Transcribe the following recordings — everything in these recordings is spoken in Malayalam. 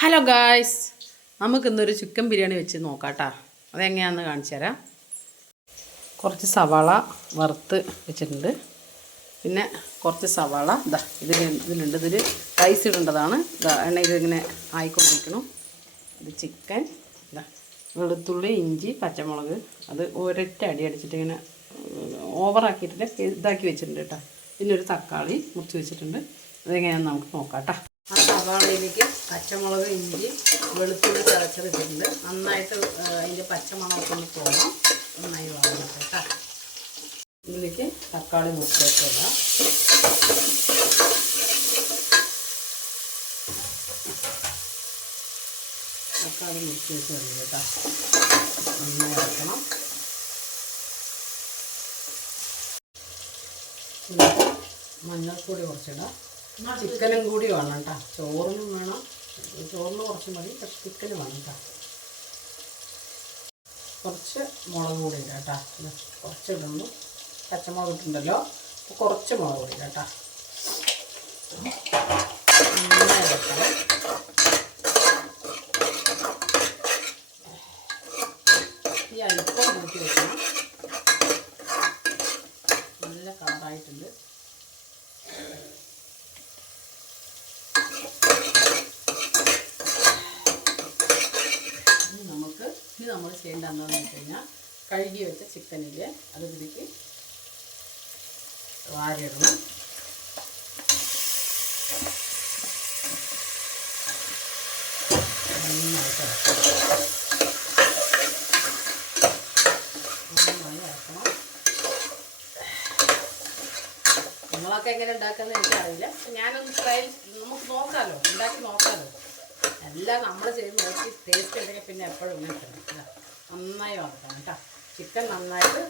ഹലോ ഗായ്സ് നമുക്കിന്നൊരു ചിക്കൻ ബിരിയാണി വെച്ച് നോക്കാട്ടാ. അതെങ്ങനെയാണെന്ന് കാണിച്ചു തരാം. കുറച്ച് സവാള വറുത്ത് വെച്ചിട്ടുണ്ട്. പിന്നെ കുറച്ച് സവാള ഇതാ ഇതിൽ ഇതിലുണ്ട് ഇതിൽ റൈസ് ഇടേണ്ടതാണ്. ഇതാ എണ്ണ ഇതിങ്ങനെ ആയിക്കൊണ്ടിരിക്കണം. ഇത് ചിക്കൻ ഇതാ വെളുത്തുള്ളി ഇഞ്ചി പച്ചമുളക്. അത് ഒരൊറ്റ അടി അടിച്ചിട്ട് ഇങ്ങനെ ഓവറാക്കിയിട്ടില്ല ഇതാക്കി വെച്ചിട്ടുണ്ട് കേട്ടോ. പിന്നെ ഒരു തക്കാളി മുറിച്ച് വെച്ചിട്ടുണ്ട്. അതെങ്ങനെയാണെന്ന് നമുക്ക് നോക്കാം കേട്ടോ ആ സവാളയിലേക്ക് പച്ചമുളക് ഇഞ്ചി വെളുത്തുള്ളി ചതച്ചെടുത്തിട്ടുണ്ട്. നന്നായിട്ട് അതിന്റെ പച്ചമുളകൊക്കെ ഒന്ന് പോകണം നന്നായി വാങ്ങണം കേട്ടോ. ഇതിലേക്ക് തക്കാളി മുറിച്ചേക്കുക തക്കാളി മുറിച്ച് വെച്ചിട്ടുണ്ട് കേട്ടോ. നന്നായി ഇറക്കണം മഞ്ഞൾപ്പൊടി കുറച്ചിടാം. ചിക്കനും കൂടി വേണം കേട്ടോ ചോറും വേണം. ചോറിന് കുറച്ച് മതി പക്ഷെ ചിക്കന് വേണം കേട്ടോ കുറച്ച് മുളക് കൂടി ഇടാം കേട്ടോ കുറച്ച് ഇടുന്നു. പച്ചമുളക് ഇട്ടുണ്ടല്ലോ കുറച്ച് മുളക് കൂടി കേട്ടോ ഈ അല്പം കൂട്ടി വെക്കണം നല്ല കളറായിട്ടുണ്ട് ഇനി നമുക്ക് ഇനി നമ്മൾ ചെയ്യേണ്ട വെച്ച് കഴിഞ്ഞാൽ കഴുകി വെച്ച ചിക്കനിൽ അത് ഇതിലേക്ക് ഇളക്കണം. നിങ്ങളൊക്കെ എങ്ങനെ ഉണ്ടാക്കുന്നത് എനിക്കറിയില്ല. ഞാനൊന്ന് ട്രൈ നമുക്ക് നോക്കാമല്ലോ ഉണ്ടാക്കി നോക്കാമല്ലോ എല്ലാം നമ്മൾ ചെയ്ത് നോക്കി ടേസ്റ്റ് ഉണ്ടെങ്കിൽ പിന്നെ എപ്പോഴും ഇങ്ങനെ നന്നായി വളർത്തണം കേട്ടോ. ചിക്കൻ നന്നായിട്ട്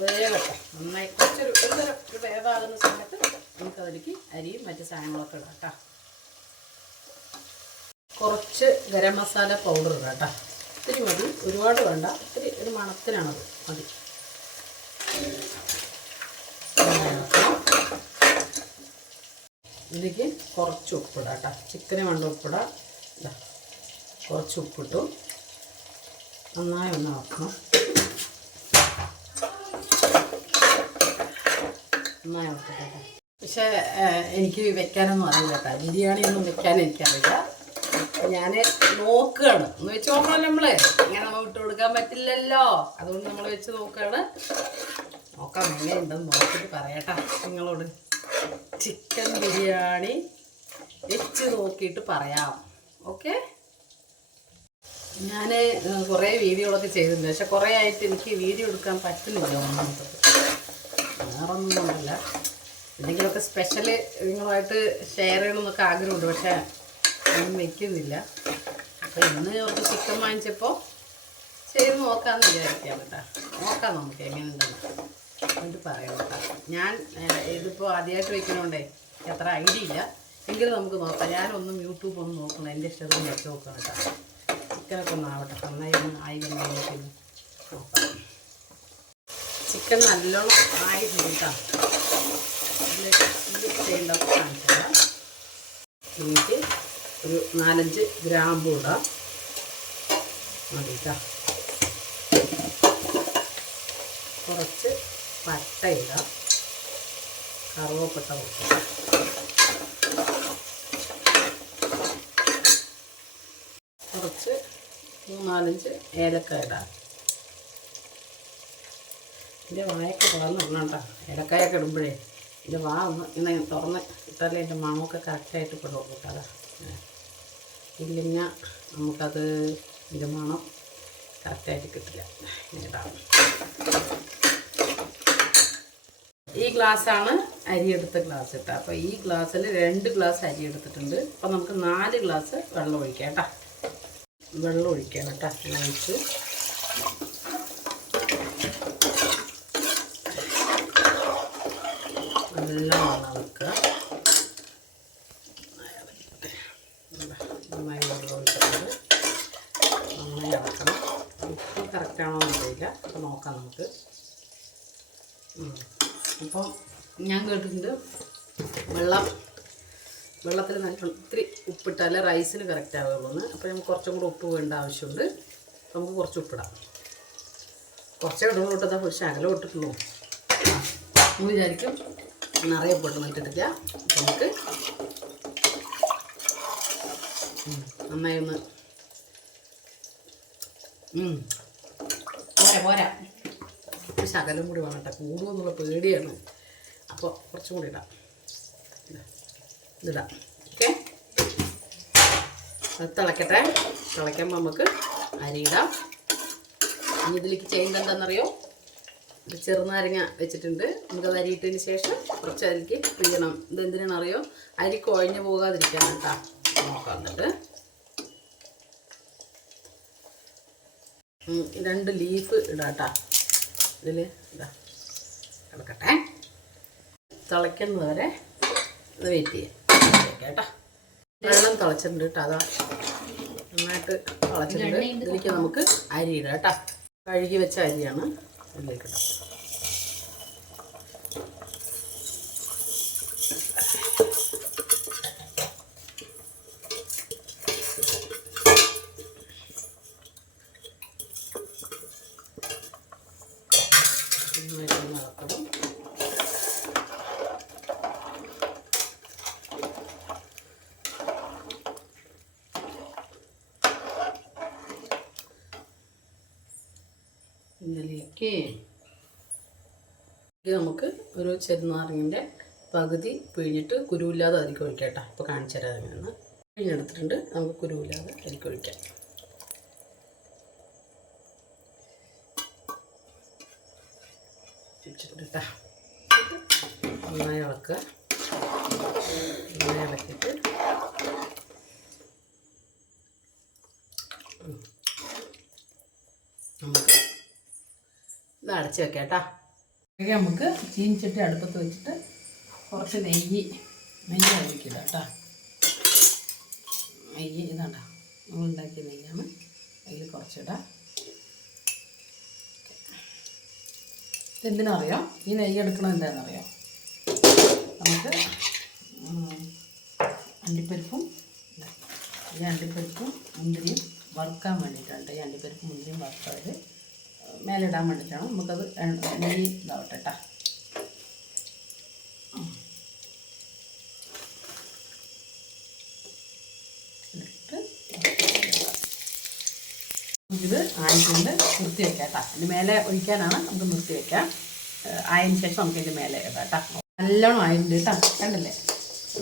വേഗട്ടെ നന്നായി കുറച്ചൊരു ഒരു വേഗമാകുന്ന സമയത്ത് നമുക്കതിലേക്ക് അരിയും മറ്റു സാധനങ്ങളൊക്കെ ഇടാം കേട്ടോ. കുറച്ച് ഗരം മസാല പൗഡർ ഇടാം കേട്ടോ. ഇത്തിരി മതി. ഒരുപാട് വേണ്ട. ഇത്തിരി ഒരു മണത്തിനാണത് മതി. ഇതിലേക്ക് കുറച്ച് ഉപ്പിടാം കേട്ടോ. ചിക്കന് വേണ്ട ഉപ്പിടാം. കുറച്ച് ഉപ്പിട്ടു. നന്നായി ഒന്ന് ഇളക്കണം നന്നായി ഇളക്കട്ടെ കേട്ടോ. പക്ഷേ എനിക്ക് വെക്കാനൊന്നും അറിയില്ല കേട്ടോ. ബിരിയാണി ഒന്നും വെക്കാൻ എനിക്കറിയില്ല. ഞാൻ നോക്കുകയാണ് എന്ന് വെച്ച് നോക്കണം നമ്മൾ ഇങ്ങനെ നമ്മൾ വിട്ട് കൊടുക്കാൻ പറ്റില്ലല്ലോ. അതുകൊണ്ട് നമ്മൾ വെച്ച് നോക്കുകയാണ് നോക്കാം എങ്ങനെ ഉണ്ടെന്ന് നോക്കിയിട്ട് പറയട്ടെ നിങ്ങളോട്. ചിക്കൻ ബിരിയാണി വെച്ച് നോക്കിയിട്ട് പറയാം. ഓക്കെ? ഞാൻ കുറേ വീഡിയോകളൊക്കെ ചെയ്തിട്ടുണ്ട്. പക്ഷെ കുറേ ആയിട്ട് എനിക്ക് വീഡിയോ എടുക്കാൻ പറ്റുന്നില്ല വേറൊന്നും കൊണ്ടല്ല. എന്തെങ്കിലുമൊക്കെ സ്പെഷ്യൽ നിങ്ങളുമായിട്ട് ഷെയർ ചെയ്യണമെന്നൊക്കെ ആഗ്രഹമുണ്ട്. പക്ഷേ ഒന്നും വെക്കുന്നില്ല. അപ്പോൾ ഇന്ന് കുറച്ച് ചിക്കൻ വാങ്ങിച്ചപ്പോൾ ചെയ്ത് നോക്കാമെന്ന് വിചാരിക്കാം കേട്ടോ. നോക്കാം നമുക്ക് എങ്ങനെയുണ്ടെന്ന്. എന്നിട്ട് പറയാം കേട്ടോ. ഞാൻ ഇതിപ്പോൾ ആദ്യമായിട്ട് വെക്കണോണ്ടേ എത്ര ഐഡിയ ഇല്ല. എങ്കിലും നമുക്ക് നോക്കാം. ഞാനൊന്നും യൂട്യൂബ് ഒന്നും നോക്കണം എന്റെ ഇഷ്ടത്തിന് വെച്ച് നോക്കണം കേട്ടോ. ചിക്കനൊക്കെ ഒന്ന് ആവട്ടെ. നന്നായി ഒന്ന് ആയി കഴിഞ്ഞാൽ നോക്കാം. ചിക്കൻ നല്ലോണം ആയിട്ടുണ്ട് കേട്ടോ. എനിക്ക് ഒരു നാലഞ്ച് ഗ്രാമ്പു ഇടാം. മതി കുറച്ച് പട്ട ഇടാം. കറുവപ്പട്ട കുറച്ച് കുറച്ച് മൂന്നാലഞ്ച് ഏലക്ക ഇടാം. എന്റെ വായൊക്കെ തുറന്ന് ഇടണം കേട്ടോ ഏലക്കായൊക്കെ ഇടുമ്പോഴേ എന്റെ വാ ഒന്ന് ഇങ്ങനെ തുറന്ന് ഇട്ടാലേ എന്റെ മണമൊക്കെ കറക്റ്റായിട്ട് പെടുള്ളൂ കേട്ടോ ഇല്ലെങ്കിൽ നമുക്കത് ഇതിന്റെ മണം കറക്റ്റായിട്ട് കിട്ടില്ല. ഇടാം. ഈ ഗ്ലാസ്സാണ് അരി എടുത്ത ഗ്ലാസ് കേട്ടോ അപ്പോൾ ഈ ഗ്ലാസ്സിൽ രണ്ട് ഗ്ലാസ് അരി എടുത്തിട്ടുണ്ട് അപ്പോൾ നമുക്ക് നാല് ഗ്ലാസ് വെള്ളം ഒഴിക്കാം കേട്ടോ വെള്ളം ഒഴിക്കണം കേട്ടോ ഒഴിച്ച്. നല്ലോണം ഇളക്കുക നന്നായി വെള്ളം ഒഴിച്ചിട്ടുണ്ട്. നന്നായി ഇളക്കണം. ഉപ്പ് കറക്റ്റാണോ എന്നറിയില്ല നോക്കാം നമുക്ക്. അപ്പം ഞാൻ കേട്ടിട്ടുണ്ട് വെള്ളം വെള്ളത്തിൽ നല്ല ഇത്തിരി ഉപ്പിട്ടാലേ റൈസിന് കറക്റ്റ് ആവുകയുള്ളൂ അപ്പോൾ നമുക്ക് കുറച്ചും കൂടെ ഉപ്പ് വേണ്ട ആവശ്യമുണ്ട്. നമുക്ക് കുറച്ച് ഉപ്പിടാം. കുറച്ചേ ഇടുള്ളൂ ഇട്ടതാ ഒരു ശകലം ഇട്ടിട്ടുള്ളൂ. നമ്മൾ വിചാരിക്കും നിറയെ പൊട്ടുന്ന ഇട്ടിട്ടില്ല നമുക്ക് നന്നായി ഒന്ന് പോരാ പോരാ. ശകലം കൂടി വേണം കേട്ടോ. കൂടുമെന്നുള്ള പേടിയാണ്. അപ്പോൾ കുറച്ചും കൂടി ഇടാം. ഇതിടാം. ഓക്കെ? അത് തിളക്കട്ടെ. തിളയ്ക്കുമ്പോൾ നമുക്ക് അരിയിടാം ഇനി ഇതിലേക്ക് ചെയ്യുന്നത് എന്താണെന്നറിയോ ഒരു ചെറുനാരങ്ങ വെച്ചിട്ടുണ്ട്. നമുക്കത് അരിയിട്ടതിന് ശേഷം കുറച്ച് അരിക്ക് പിഴിയണം. ഇതെന്തിനാണെന്നറിയോ അരി കുഴഞ്ഞു പോകാതിരിക്കാൻ കേട്ടോ. നോക്കാം. എന്നിട്ട് രണ്ട് ലീഫ് ഇടാട്ടാ ഇതിൽ ഇതാ. കിടക്കട്ടെ തിളയ്ക്കുന്നത് വരെ ഇത് വെയിറ്റ് ചെയ്യാം. കേട്ടോ. വെള്ളം തിളച്ചിട്ടുണ്ട് കേട്ടോ അതാ. നന്നായിട്ട് തിളച്ചിട്ടുണ്ട്. ഇതിലേക്ക് നമുക്ക് അരി ഇടാം കേട്ടോ. കഴുകി വെച്ച അരിയാണ് ഇതിലേക്ക് ഇടാം നന്നായിട്ട് ഒന്ന് ഇളക്കണം ഇതിലേക്ക് ഇത് നമുക്ക് ഒരു ചെറുനാരങ്ങിന്റെ പകുതി പിഴിഞ്ഞിട്ട് കുരുവില്ലാതെ അരിക്ക് ഒഴിക്കാം കേട്ടോ. ഇപ്പോൾ കാണിച്ചു തരാം എങ്ങനെയാണ് പിഴിഞ്ഞെടുത്തിട്ടുണ്ട്. നമുക്ക് കുരുവില്ലാതെ അരിക്ക് ഒഴിക്കാം. നന്നായി ഇളക്കുക. നന്നായി ഇളക്കിയിട്ട് ഉം. നമുക്ക് ഇത് അടച്ച് വെക്കാം നമുക്ക് ചീനിച്ചട്ടി അടുപ്പത്ത് വെച്ചിട്ട് കുറച്ച് നെയ്യ് നെയ്യ് ഒഴിക്കുക കേട്ടോ നെയ്യ് ഇതാണ്ട. നമ്മൾ ഉണ്ടാക്കിയ നെയ്യാണ്. അതിൽ കുറച്ചിടാം. എന്തിനറിയാം? ഈ നെയ്യ് എടുക്കണം എന്താണെന്നറിയാം? നമുക്ക് അണ്ടിപ്പരിപ്പും ഈ അണ്ടിപ്പരിപ്പും മുന്തിരിയും വറുക്കാൻ വേണ്ടിയിട്ടാണ് ഈ അണ്ടിപ്പരിപ്പും മുന്തിരിയും വറുത്തത് മേലെ ഇടാൻ വേണ്ടിയിട്ടാണ്. നമുക്കത് നെയ്യ് ഇതാവട്ടെ നമുക്കിത് ആയിക്കൊണ്ട് നിർത്തി വെക്കാം കേട്ടോ അതിന്റെ മേലെ ഒഴിക്കാനാണ് നമുക്ക് നിർത്തി വെക്കാം. ആയതിന് ശേഷം നമുക്ക് ഇതിന്റെ മേലെ ഇടാം കേട്ടോ നല്ലോണം ആയിട്ടുണ്ട് കേട്ടോ കണ്ടില്ലേ?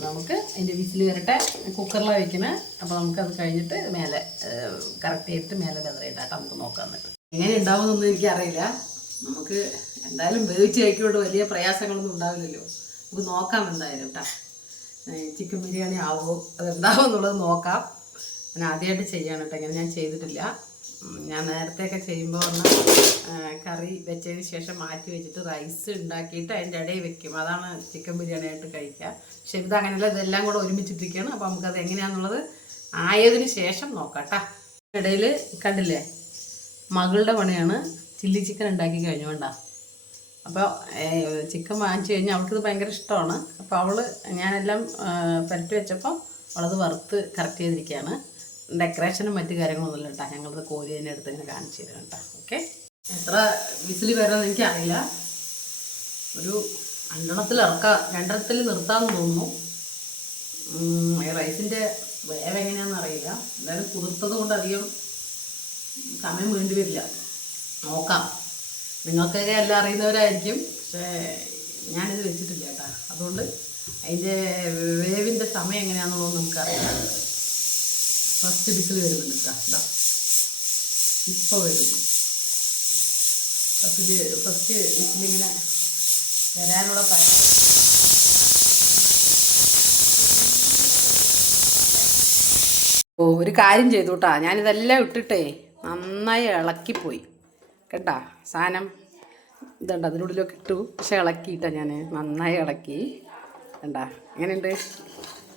നമുക്ക് അതിന്റെ വിസിൽ വരട്ടെ. കുക്കറിലാണ് വയ്ക്കുന്നത് അപ്പോൾ നമുക്കത് കഴിഞ്ഞിട്ട് മേലെ കറക്റ്റ് ചെയ്തിട്ട് മേലെ വെതറിയിട്ടാട്ടോ നമുക്ക് നോക്കാം എന്നിട്ട്. എങ്ങനെ ഉണ്ടാവുമെന്നൊന്നും എനിക്കറിയില്ല. നമുക്ക് എന്തായാലും വേവിച്ച് കഴിക്കൊണ്ട് വലിയ പ്രയാസങ്ങളൊന്നും ഉണ്ടാവില്ലല്ലോ. നമുക്ക് നോക്കാം എന്തായാലും കേട്ടോ ചിക്കൻ ബിരിയാണി ആവുമോ അതെന്താവും എന്നുള്ളത് നോക്കാം. ഞാൻ ആദ്യമായിട്ട് ചെയ്യണം കേട്ടോ ഇങ്ങനെ ഞാൻ ചെയ്തിട്ടില്ല. ഞാൻ നേരത്തെയൊക്കെ ചെയ്യുമ്പോൾ പറഞ്ഞാൽ കറി വെച്ചതിന് ശേഷം മാറ്റി വെച്ചിട്ട് റൈസ് ഉണ്ടാക്കിയിട്ട് അതിന്റെ ഇടയിൽ വെക്കും. അതാണ് ചിക്കൻ ബിരിയാണി ആയിട്ട് കഴിക്കുക. പക്ഷെ ഇത് അങ്ങനെയല്ല ഇതെല്ലാം കൂടെ ഒരുമിച്ചിട്ടിരിക്കുകയാണ്. അപ്പോൾ നമുക്കത് എങ്ങനെയാണെന്നുള്ളത് ആയതിനു ശേഷം നോക്കാം കേട്ടോ ഇടയിൽ കണ്ടില്ലേ? മകളുടെ പണിയാണ് ചില്ലി ചിക്കൻ ഉണ്ടാക്കി കഴിഞ്ഞു വേണ്ട അപ്പോൾ ചിക്കൻ വാങ്ങിച്ചു കഴിഞ്ഞാൽ അവൾക്കിത് ഭയങ്കര ഇഷ്ടമാണ്. അപ്പോൾ അവൾ ഞാനെല്ലാം പുരട്ടി വെച്ചപ്പോൾ അവളത് വറുത്ത് കറക്റ്റ് ചെയ്തിരിക്കുകയാണ്. ഡെക്കറേഷനും മറ്റു കാര്യങ്ങളൊന്നുമില്ല കേട്ടോ. ഞങ്ങളത് കോരി തന്നെ എടുത്ത് ഇങ്ങനെ കാണിച്ചു തരാം കേട്ടോ. ഓക്കെ? എത്ര വിസിൽ വരാമെന്ന് എനിക്കറിയില്ല. ഒരു രണ്ടെണ്ണത്തിൽ ഇറക്കാം. രണ്ടെണ്ണത്തിൽ നിർത്താമെന്ന് തോന്നുന്നു. റൈസിന്റെ വേവ് എങ്ങനെയാണെന്ന് അറിയില്ല. എന്തായാലും കുതിർത്തത് കൊണ്ട് അധികം സമയം വേണ്ടി വരില്ല. നോക്കാം. നിങ്ങൾക്കൊക്കെ എല്ലാം അറിയുന്നവരായിരിക്കും. പക്ഷേ ഞാനിത് വെച്ചിട്ടില്ല കേട്ടോ. അതുകൊണ്ട് അതിന്റെ വേവിന്റെ സമയം എങ്ങനെയാണെന്നുള്ളത് നമുക്കറിയാം. ഫസ്റ്റ് വിസിൽ വരുന്നുണ്ട് കേട്ടോ ഇപ്പോൾ വരുന്നു. ഫസ്റ്റ് ഫസ്റ്റ് വിസിലിങ്ങനെ വരാനുള്ള ഓ ഒരു കാര്യം ചെയ്തു കേട്ടാ ഞാനിതെല്ലാം ഇട്ടിട്ടേ നന്നായി ഇളക്കിപ്പോയി. കേട്ടാ? സാധനം ഇതുണ്ട് അതിനുള്ളിലൊക്കെ ഇട്ടു. പക്ഷെ ഇളക്കിയിട്ടാ ഞാൻ നന്നായി ഇളക്കി. കണ്ടാ? എങ്ങനെയുണ്ട്?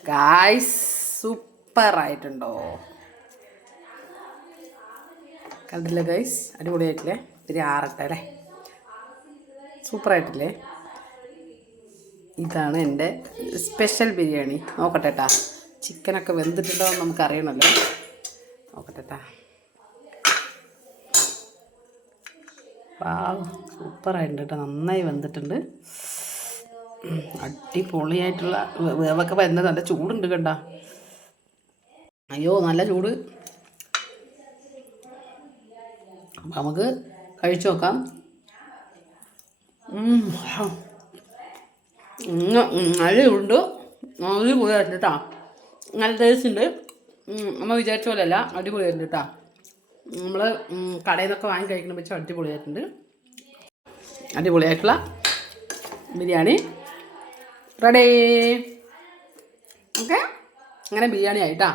ഗായ്സ് സൂപ്പറായിട്ടുണ്ടോ കണ്ടില്ല ഗൈസ് അടിപൊളിയായിട്ടില്ലേ? ഇത്തിരി ആറട്ടെ അല്ലേ? സൂപ്പറായിട്ടില്ലേ ഇതാണ് എന്റെ സ്പെഷ്യൽ ബിരിയാണി. നോക്കട്ടെ ട്ടാ. ചിക്കനൊക്കെ വെന്തിട്ടുണ്ടോ എന്ന് നമുക്കറിയണമല്ലോ. നോക്കട്ടെ ട്ടാ. സൂപ്പറായിട്ടുണ്ട് കേട്ടോ. നന്നായി വെന്തിട്ടുണ്ട്. അടിപൊളിയായിട്ടുള്ള വേവൊക്കെ വരുന്നത് നല്ല ചൂടുണ്ട് കണ്ട. അയ്യോ നല്ല ചൂട്. അപ്പം നമുക്ക് കഴിച്ചു നോക്കാം. നല്ല ചൂടുണ്ട് അടിപൊളിയായിട്ടുണ്ട് കേട്ടോ. നല്ല ടേസ്റ്റ് ഉണ്ട്. നമ്മൾ വിചാരിച്ച പോലെയല്ല. അടിപൊളിയായിട്ടുണ്ട് കേട്ടോ. നമ്മൾ കടയിൽ നിന്നൊക്കെ വാങ്ങി കഴിക്കുന്ന വെച്ചാൽ അടിപൊളിയായിട്ടുണ്ട്. അടിപൊളിയായിട്ടുള്ള ബിരിയാണി റെഡി. ഓക്കെ? അങ്ങനെ ബിരിയാണി ആയിട്ടാ